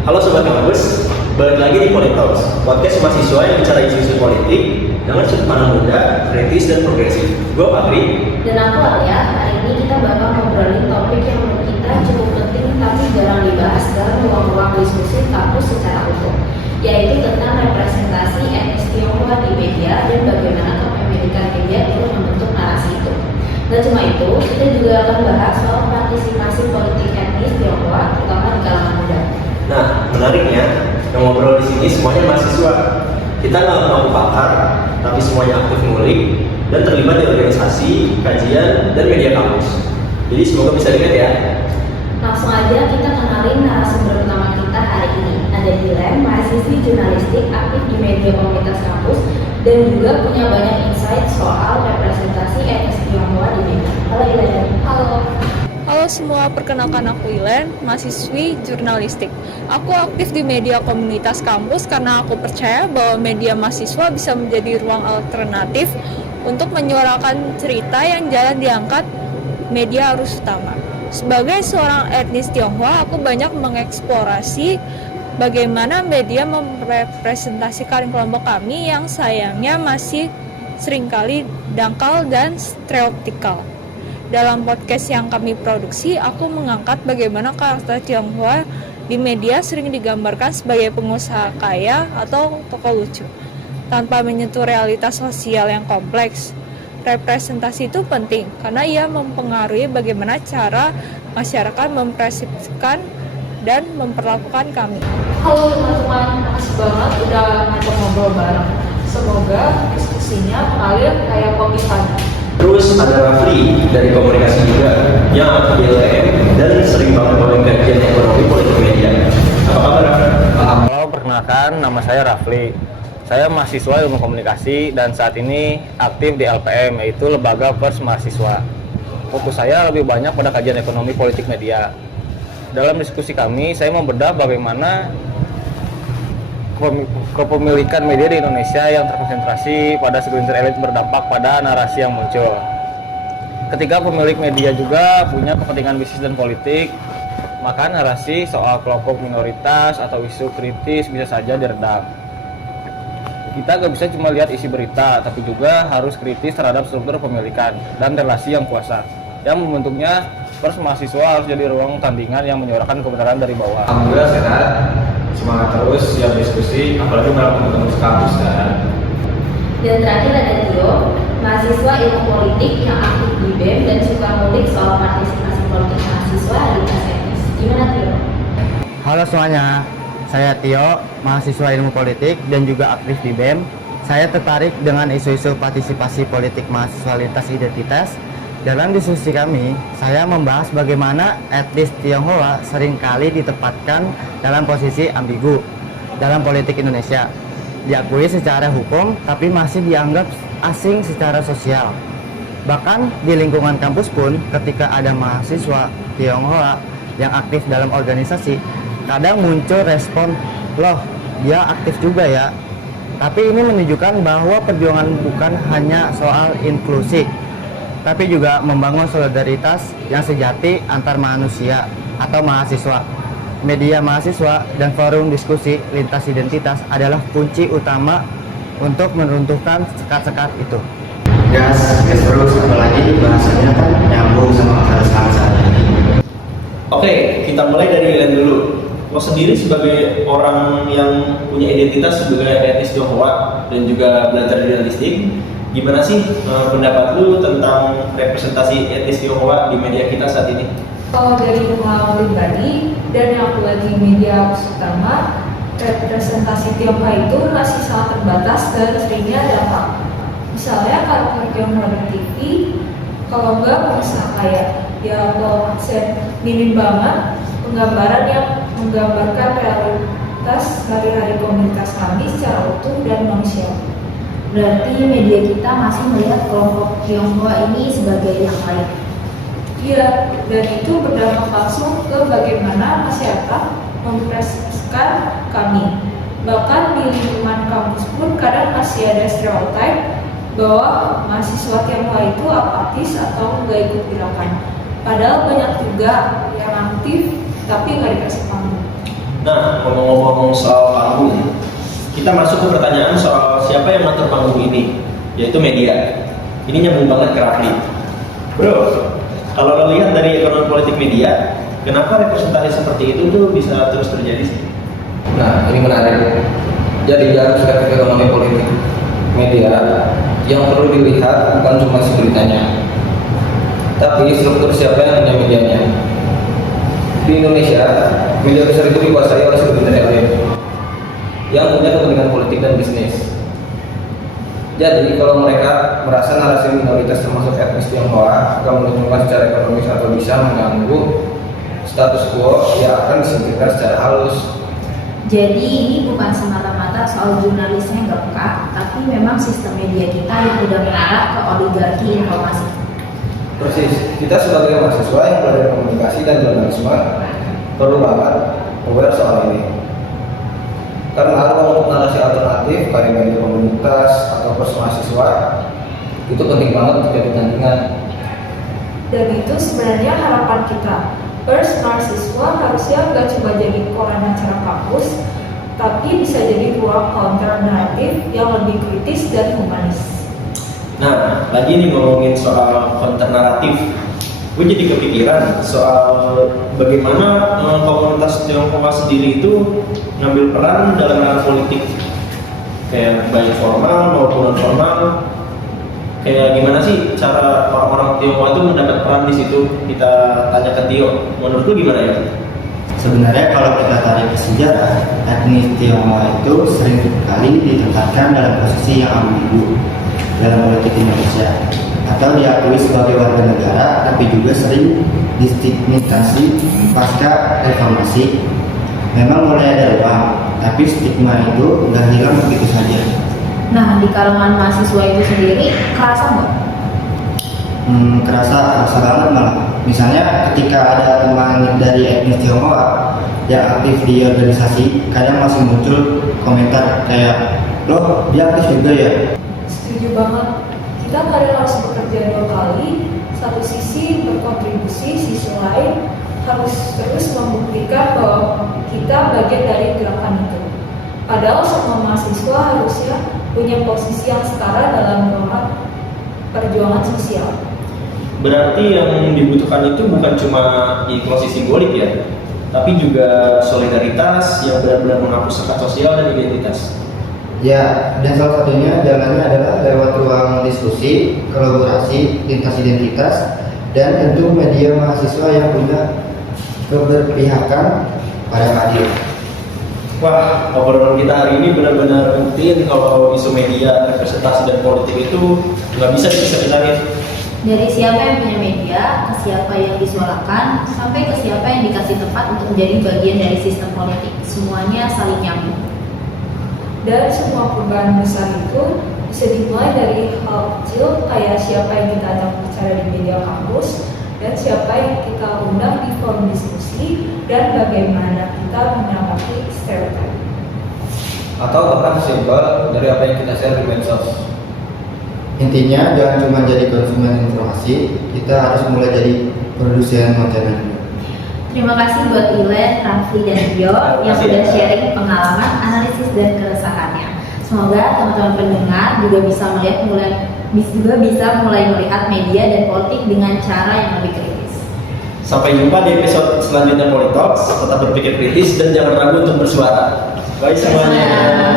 Halo Sobat Kampus, balik lagi di Politalks, podcast mahasiswa yang bicara isu-isu politik dengan sudut pandang muda, kritis, dan progresif. Gue Fahri. Dan aku Alia. Hari ini kita bakal ngobrolin topik yang menurut kita cukup penting tapi jarang dibahas dalam ruang-ruang diskusi kampus secara utuh, yaitu tentang representasi etnis Tionghoa di media dan bagaimana kepemilikan media turut membentuk narasi itu. Dan cuma itu, kita juga akan bahas soal partisipasi politik etnis Tionghoa, terutama di kalangan muda. Nah, menariknya, yang ngobrol di sini semuanya mahasiswa. Kita nggak mau pakar, tapi semuanya aktif ngulik dan terlibat di organisasi, kajian, dan media kampus. Jadi semoga bisa dilihat ya. Langsung aja kita kenalin narasumber utama kita hari ini. Ada Dilan, mahasiswi jurnalistik aktif di media komunitas kampus dan juga punya banyak insight soal representasi etnis Tionghoa di media. Halo Dilan. Halo semua, perkenalkan aku Ilen, mahasiswi jurnalistik. Aku aktif di media komunitas kampus karena aku percaya bahwa media mahasiswa bisa menjadi ruang alternatif untuk menyuarakan cerita yang jarang diangkat media arus utama. Sebagai seorang etnis Tionghoa, aku banyak mengeksplorasi bagaimana media merepresentasikan kelompok kami yang sayangnya masih seringkali dangkal dan stereotikal. Dalam podcast yang kami produksi, aku mengangkat bagaimana karakter Tionghoa di media sering digambarkan sebagai pengusaha kaya atau tokoh lucu, tanpa menyentuh realitas sosial yang kompleks. Representasi itu penting karena ia mempengaruhi bagaimana cara masyarakat mempersepsikan dan memperlakukan kami. Halo teman-teman, makasih banget udah ngajak ngobrol bareng. Semoga diskusinya mengalir kayak kopi pagi. Terus ada Rafli dari komunikasi juga yang aktif di LPM dan sering banget bawain kajian ekonomi politik media. Apa kabar Rafli? Halo, perkenalkan nama saya Rafli. Saya mahasiswa ilmu komunikasi dan saat ini aktif di LPM, yaitu Lembaga Pers Mahasiswa. Fokus saya lebih banyak pada kajian ekonomi politik media. Dalam diskusi kami, saya membedah bagaimana kepemilikan media di Indonesia yang terkonsentrasi pada segelintir elit berdampak pada narasi yang muncul. Ketika pemilik media juga punya kepentingan bisnis dan politik, maka narasi soal kelompok minoritas atau isu kritis bisa saja diredam. Kita gak bisa cuma lihat isi berita, tapi juga harus kritis terhadap struktur pemilikan dan relasi yang kuasa. Yang membentuknya, pers mahasiswa harus jadi ruang tandingan yang menyuarakan kebenaran dari bawah. Alhamdulillah sehat, semangat terus, siap diskusi, apalagi malam ketemu kampus kan. Dan terakhir ada Tio, mahasiswa ilmu politik yang aktif di BEM dan suka ngulik soal partisipasi politik mahasiswa lintas etnis. Gimana Tio? Halo semuanya, saya Tio, mahasiswa ilmu politik dan juga aktif di BEM. Saya tertarik dengan isu-isu partisipasi politik mahasiswa lintas identitas. Dalam diskusi kami, saya membahas bagaimana etnis Tionghoa seringkali ditempatkan dalam posisi ambigu dalam politik Indonesia. Diakui secara hukum, tapi masih dianggap asing secara sosial. Bahkan di lingkungan kampus pun, ketika ada mahasiswa Tionghoa yang aktif dalam organisasi, kadang muncul respon, loh dia aktif juga ya. Tapi ini menunjukkan bahwa perjuangan bukan hanya soal inklusi, tapi juga membangun solidaritas yang sejati antar manusia atau mahasiswa. Media mahasiswa dan forum diskusi lintas identitas adalah kunci utama untuk meruntuhkan sekat-sekat itu. Gas terus, apalagi bahasanya kan nyambung sama sekarang saat ini. Oke, kita mulai dari Ilan dulu. Lo sendiri sebagai orang yang punya identitas sebagai etnis Tionghoa dan juga belajar jurnalistik, gimana sih pendapat lu tentang representasi etnis Tionghoa di media kita saat ini? Kalau dari pengalaman pribadi dan yang aku lagi media utama, representasi Tionghoa itu masih sangat terbatas dan seringnya dampak. Misalnya karakter Tionghoa di TV, kalau enggak pengusaha kaya, ya kalau aksen minim banget, penggambaran yang menggambarkan realitas hari-hari komunitas kami secara utuh dan manusiawi. Berarti media kita masih melihat kelompok Tionghoa ini sebagai yang lain. Iya, dan itu berdampak langsung ke bagaimana masyarakat mempersepsikan kami. Bahkan di lingkungan kampus pun kadang masih ada stereotip bahwa mahasiswa Tionghoa itu apatis atau nggak ikut gerakan. Padahal banyak juga yang aktif tapi nggak dikasih panggung. Nah, ngomong-ngomong soal panggung, kita masuk ke pertanyaan soal siapa yang ngatur panggung ini, yaitu media. Ini nyambung banget ke Rafli. Bro, kalau lo lihat dari ekonomi politik media, kenapa representasi seperti itu tuh bisa terus terjadi sih? Nah, ini menarik. Jadi dalam perspektif ekonomi politik media, yang perlu dilihat bukan cuma isi beritanya, tapi struktur siapa yang punya medianya. Di Indonesia, media besar itu dikuasai oleh segelintir elit yang punya kepentingan politik dan bisnis. Jadi kalau mereka merasa narasi minoritas termasuk etnis Tionghoa akan menguntungkan secara ekonomis atau bisa mengganggu status quo, ya akan disingkirkan secara halus. Jadi ini bukan semata-mata soal jurnalisnya yang peka, tapi memang sistem media kita yang udah mengarah ke oligarki informasi. Persis, kita sebagai mahasiswa yang belajar komunikasi dan jurnalisme perlu banget aware soal ini. Karena ruang untuk narasi alternatif, kayak media komunitas atau pers mahasiswa itu penting banget untuk jadi tandingan. Dan itu sebenarnya harapan kita. Pers mahasiswa harusnya nggak cuma jadi koran acara kampus, tapi bisa jadi ruang counter naratif yang lebih kritis dan humanis. Nah, lagi nih ngomongin soal counter naratif, gue jadi kepikiran soal bagaimana komunitas Tionghoa sendiri itu ngambil peran dalam ranah politik, kayak baik formal maupun non formal. Kayak gimana sih cara orang-orang Tionghoa itu mendapat peran di situ? Kita tanya ke Tio. Menurut lu gimana ya? Sebenarnya kalau kita tarik ke sejarah, etnis Tionghoa itu sering kali ditempatkan dalam posisi yang ambigu dalam politik Indonesia, atau diakui sebagai warga negara, tapi juga sering distigmatisasi pasca reformasi. Memang mulai ada ruang, tapi stigma itu udah hilang begitu saja. Nah, di kalangan mahasiswa itu sendiri kerasa nggak? Kerasa banget malah. Misalnya ketika ada teman dari etnis Tionghoa yang aktif di organisasi, kadang masih muncul komentar kayak, loh dia aktif juga ya? Setuju banget. Kita kadang harus bekerja dua kali. Satu sisi berkontribusi, sisi lain harus terus membuktikan bahwa kita bagian dari gerakan itu. Padahal semua mahasiswa harusnya punya posisi yang setara dalam perjuangan sosial. Berarti yang dibutuhkan itu bukan cuma inklusi simbolik ya, tapi juga solidaritas yang benar-benar menghapus sekat sosial dan identitas. Ya, dan salah satunya jalannya adalah lewat ruang diskusi, kolaborasi, lintas identitas, dan tentu media mahasiswa yang punya keberpihakan pada keadilan. Wah, obrolan kita hari ini benar-benar buktiin kalau isu media, representasi dan politik itu nggak bisa dipisah-pisahin. Dari siapa yang punya media, ke siapa yang disuarakan, sampai ke siapa yang dikasih tempat untuk menjadi bagian dari sistem politik. Semuanya saling nyambung. Dan semua perubahan besar itu bisa dimulai dari hal kecil, kayak siapa yang kita ajak bicara di media kampus, dan siapa yang kita undang di forum diskusi, dan bagaimana kita menanggapi stereotip. Atau bahkan simpel dari apa yang kita share di medsos. Intinya jangan cuma jadi konsumen informasi, kita harus mulai jadi produsen konten juga. Terima kasih buat Ilen, Rafli, dan Tio yang sudah sharing pengalaman, analisis, dan keresahannya. Semoga teman-teman pendengar juga bisa mulai melihat media dan politik dengan cara yang lebih kritis. Sampai jumpa di episode selanjutnya Politalks. Tetap berpikir kritis dan jangan ragu untuk bersuara. Bye semuanya.